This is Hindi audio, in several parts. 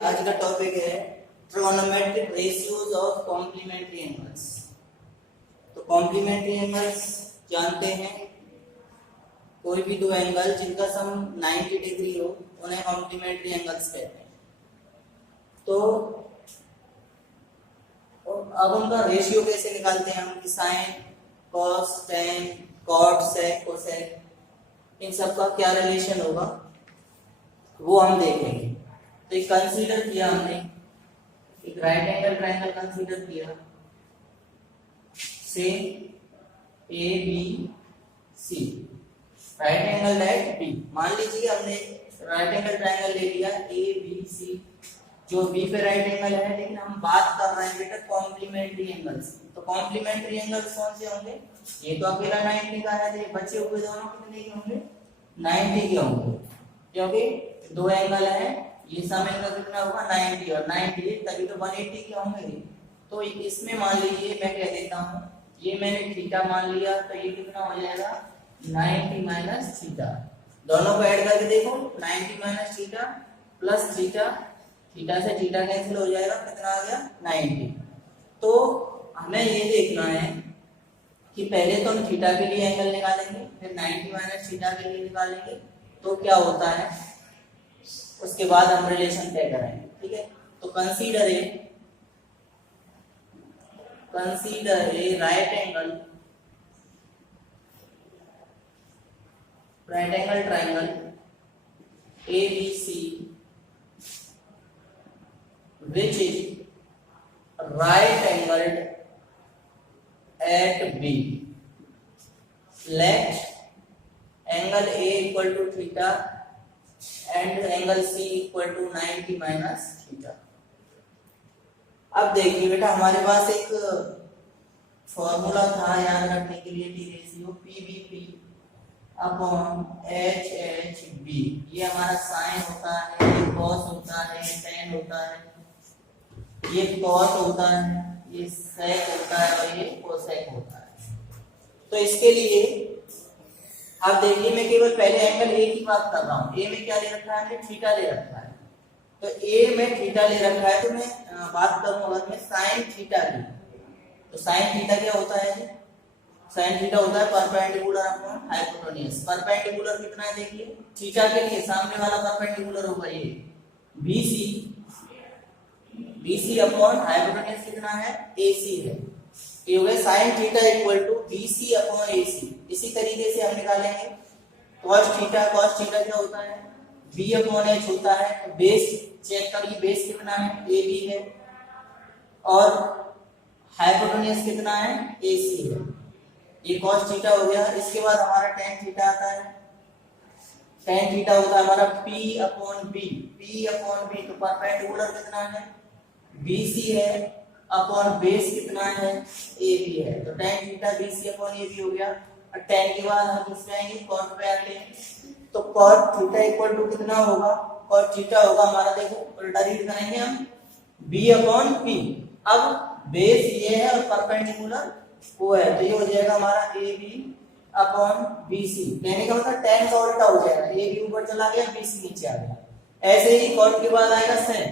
आज का टॉपिक है trigonometric ratios of complementary angles. तो कॉम्प्लीमेंट्री एंगल्स जानते हैं, कोई भी दो एंगल जिनका सम 90 डिग्री हो उन्हें कॉम्प्लीमेंट्री एंगल्स कहते हैं। तो अब उनका रेशियो कैसे निकालते हैं हम कि साइन, कॉस, टेन, कॉट, सेक, कोसेक, इन सब का क्या रिलेशन होगा वो हम देखेंगे। तो एक कंसीडर किया हमने, एक राइट एंगल ट्रायंगल कंसीडर किया से A B C, right angle at B. मान लीजिए हमने राइट एंगल ट्रायंगल ले लिया ए बी सी, जो बी पे राइट एंगल है, लेकिन हम बात कर रहे हैं बेटा कॉम्प्लीमेंट्री एंगल्स। तो कॉम्प्लीमेंट्री एंगल्स कौन से होंगे? ये तो अकेला 90 का है, तो बचे हुए दोनों कितने के होंगे? 90 के होंगे, क्योंकि दो एंगल है, ये सम एंगल कितना होगा? 90 और 90, तभी तो 180 के होंगे। तो इसमें मान लीजिए मैं कह देता हूँ, ये मैंने थीटा मान लिया, तो ये कितना हो जाएगा? 90 माइनस थीटा। दोनों को ऐड करके देखो, 90 minus theta plus theta, theta से थीटा कैंसिल हो जाएगा, कितना आ गया? 90। तो हमें ये देखना है कि पहले तो हम थीटा के लिए एंगल निकालेंगे, फिर 90 माइनस थीटा के लिए निकालेंगे, तो क्या होता है उसके बाद हम रिलेशन तय करेंगे। ठीक है, तो consider a right angle triangle ABC which is right angled at B. Let angle A equal to theta and angle C equal to 90 minus theta. अब देखिए बेटा, हमारे पास एक फॉर्मूला था याद रखने के लिए, T ratio PVP upon HHB। ये हमारा साइन होता है, ये कॉस होता है, टेन होता है, ये कॉस होता है, ये सेक होता है और ये कोसेक होता है। तो इसके लिए अब देखिए, मैं केवल पहले एंगल ए की बात कर रहा हूँ। ए में क्या ले रखा है? थीटा ले रखा है। तो ए में थीटा ले रखा है, तो मैं बात करूँ अगर मैं साइन थीटा की, तो साइन थीटा क्या होता है? साइन थीटा होता है परपेंडिकुलर अपॉन हाइपोटेन्यूज। परपेंडिकुलर कितना है देखिए, थीटा के लिए सामने वाला परपेंडिकुलर होगा ये BC अपॉन हाइपोटेन्यूज कितना है? AC है। ये हो गया sine theta equal to BC upon AC। इसी तरीके से हम निकालेंगे cos थीटा। cos थीटा क्या होता है? B अपॉन H होता है। बेस चेक करिए, बेस कितना है? AB है, और हाइपोटेन्यूज कितना है? AC है। ये cos थीटा हो गया। इसके बाद हमारा tan थीटा आता है। tan थीटा होता है हमारा P अपॉन B। तो परपेंडिकुलर कितना है? BC है, अपॉन बेस कितना है? AB है। तो tan theta BC upon AB हो गया। और tan के बाद हम किस पे आएंगे? cot पे आते हैं। तो cot थीटा इक्वल टू कितना होगा? cot थीटा होगा हमारा, देखो उल्टा रीड करेंगे हम, B अपॉन P। अब बेस ये है और परपेंडिकुलर वो है, तो ये हो जाएगा हमारा AB अपॉन BC। कहने का मतलब tan का उल्टा हो जाएगा, AB ऊपर चला गया, BC नीचे आ गया। ऐसे ही cot के बाद आएगा sec।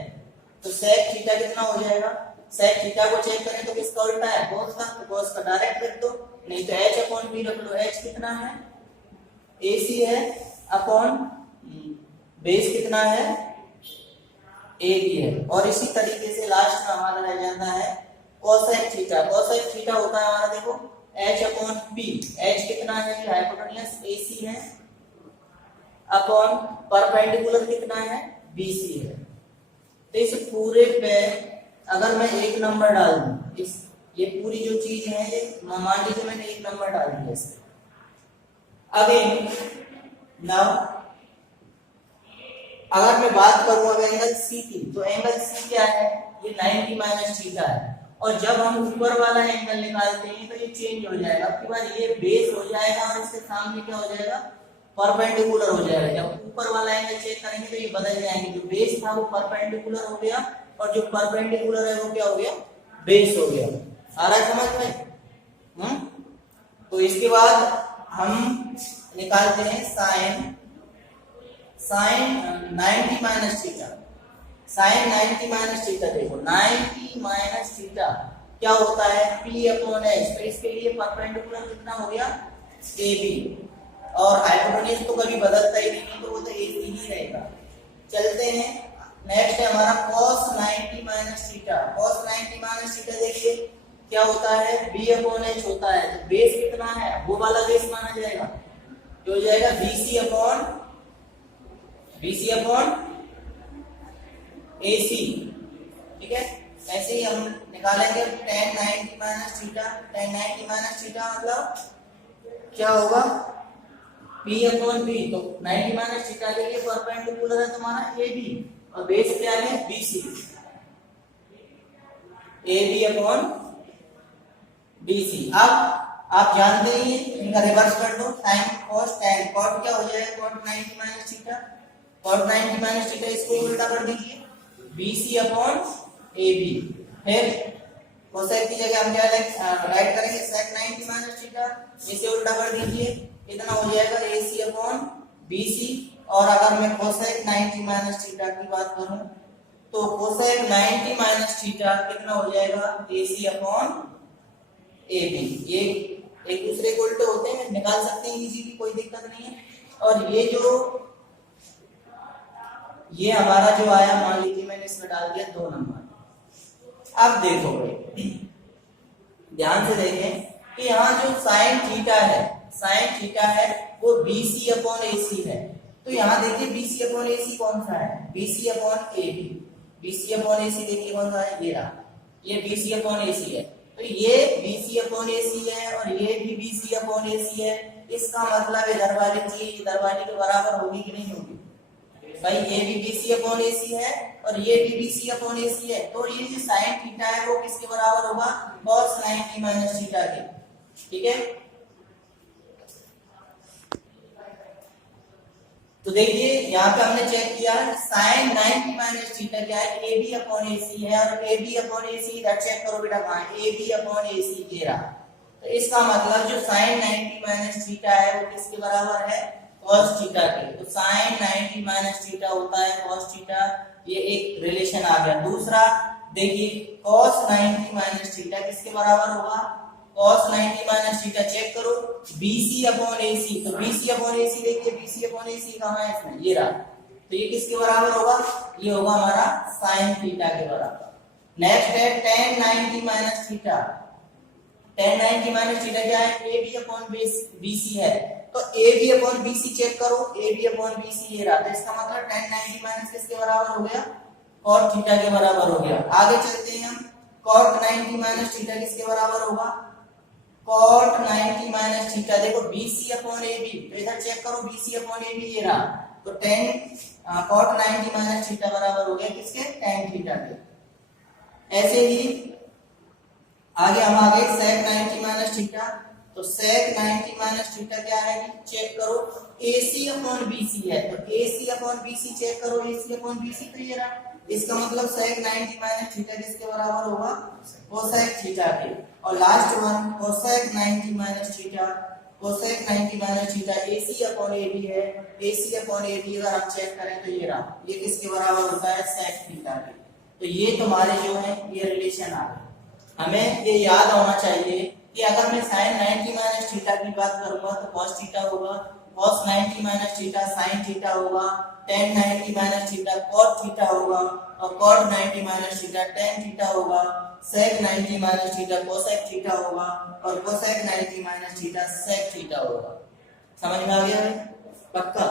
तो sec थीटा कितना हो जाएगा? sec थीटा को चेक करें तो किसका उल्टा है? cos का। तो cos का डायरेक्ट रख दो, नहीं तो h अपॉन b रख लो। h कितना है? AC है, अपॉन बेस कितना है? AB है। और इसी तरीके से लास्ट में हमारा रह जाता है cosec थीटा। cosec थीटा होता है हमारा, देखो h अपॉन p। h कितना है? हाइपोटेन्यूज AC है, अपॉन परपेंडिकुलर कितना है? BC है। तो इस पूरे पे अगर मैं एक नंबर डाल दूं, इस ये पूरी जो चीज है, ये मान लीजिए मैंने एक नंबर डाल दिया इसमें। अगेन नाउ अगर मैं बात करूं अब एंगल C की, तो एंगल C क्या है? ये 90 माइनस थीटा है। और जब हम ऊपर वाला एंगल निकालते हैं तो ये चेंज हो जाएगा। अब की बार ये बेस हो जाएगा और इसके सामने क्या हो जाएगा? परपेंडिकुलर हो जाएगा। जब ऊपर वाला एंगल चेक करेंगे तो ये बदल जाएंगे, जो बेस था वो परपेंडिकुलर हो गया और जो परपेंडिकुलर है वो क्या हो गया? बेस हो गया। आ रहा है समझ में? तो इसके बाद हम निकालते हैं sine 90 minus theta. Sine 90 minus theta, देखो 90 माइनस थीटा क्या होता है P अपॉन एच। तो इसके लिए परपेंडिकुलर कितना हो गया ए बी, और हाइपोटेन्यूज तो कभी बदलता ही नहीं, तो वो तो ए सी ही रहेगा। चलते हैं नेक्स्ट है हमारा cos 90 minus theta. cos 90 minus theta देखिए क्या होता है b अपॉन एच होता है। तो बेस कितना है वो वाला बेस माना जाएगा, जो हो जाएगा BC अपॉन AC। ठीक है, ऐसे ही हम निकालेंगे tan 90 minus theta. tan 90 minus theta मतलब क्या होगा P अपॉन B। तो 90 माइनस थीटा के लिए परपेंडिकुलर है तुम्हारा AB और बेस क्या है BC, AB अपॉन BC। अब आप जानते ही हैं, इनका रिवर्स कर दो, sin cos tan cot क्या हो जाएगा cot 90 minus theta. cot 90 minus theta इसको उल्टा कर दीजिए BC अपॉन AB। फिर कोसेक की जगह हम क्या राइट करेंगे sec 90 माइनस थीटा, इसे उल्टा कर दीजिए, इतना हो जाएगा AC अपॉन BC। और अगर मैं कोसेक 90 माइनस थीटा की बात करूं तो कोसेक 90 माइनस थीटा कितना हो जाएगा AC अपॉन AB। ये एक दूसरे को उल्टे होते हैं, निकाल सकते हैं इजीली, कोई दिक्कत नहीं है। और ये हमारा जो आया, मान लीजिए मैंने इसमें डाल दिया 2 नंबर। अब देखो ध्यान से देखें कि यहाँ जो साइन थीटा है वो BC अपॉन AC है। तो यहाँ देखिए BC अपॉन AC कौन सा है, BC upon AB। BC upon AC देखिए कौन सा है, ये रहा, ये BC अपॉन AC है। तो ये BC अपॉन AC है और ये भी BC अपॉन AC है। इसका मतलब इधर वाली चीज इधर वाली के बराबर होगी कि नहीं होगी भाई। ये भी BC अपॉन AC है और ये भी BC अपॉन AC है। तो ये जो साइन थीटा है वो किसके बराबर होगा cos 90 माइनस थीटा के। ठीक है, तो देखिए यहाँ पे हमने चेक किया साइन 90 माइनस थीटा क्या है AB अपॉन AC है, और AB अपॉन AC इधर चेक करो बेटा कहाँ है AB अपॉन AC ये रहा। तो इसका मतलब जो साइन 90 माइनस थीटा है वो किसके बराबर है cos थीटा के। तो साइन 90 माइनस थीटा होता है cos थीटा, ये एक रिलेशन आ गया। दूसरा देखिए cos 90 माइनस थीटा किसके बराबर होगा cos 90 माइनस थीटा, चेक करो BC अपॉन AC। तो BC अपॉन AC देखिए BC अपॉन AC कहाँ है इसमें, ये रहा। तो ये किसके बराबर होगा, ये होगा हमारा sin थीटा के बराबर। नेक्स्ट है tan 90 minus theta. tan 90 minus theta क्या है AB अपॉन BC है। तो AB अपॉन BC चेक करो, AB अपॉन BC ये रहा। तो इसका मतलब tan 90 माइनस किसके बराबर हो गया cot थीटा के बराबर हो गया। आगे चलते हैं हम, cot 90 माइनस थीटा किसके बराबर होगा cot 90 माइनस थीटा। देखो BC अपॉन AB, तो इधर चेक करो BC अपॉन AB ये रहा। तो cot 90 माइनस थीटा बराबर हो गया किसके tan थीटा के। ऐसे ही आगे हम आ गए sec 90 माइनस थीटा। तो sec 90 माइनस थीटा क्या है चेक करो AC अपॉन BC है। तो AC अपॉन BC चेक करो, AC अपॉन BC तो ये रहा। इसका मतलब sec 90 माइनस थीटा किसके बराबर होगा cosec थीटा के। और last one cosec 90 minus theta, cosec 90 minus theta AC upon AB है। AC अपॉन AB अगर हम चेक करें तो ये रहा, ये किसके बराबर होता है sec थीटा के। तो ये तुम्हारे जो है ये रिलेशन आ गए। हमें ये याद होना चाहिए कि अगर मैं sin 90 माइनस थीटा की बात करूंगा तो cos थीटा होगा, cos 90 minus theta sin theta होगा, tan 90 minus theta cot theta होगा, और cot 90 minus theta tan theta होगा, sec 90 minus theta cosec theta होगा, और cosec 90 minus theta sec theta होगा। समझ में आ गया पक्का?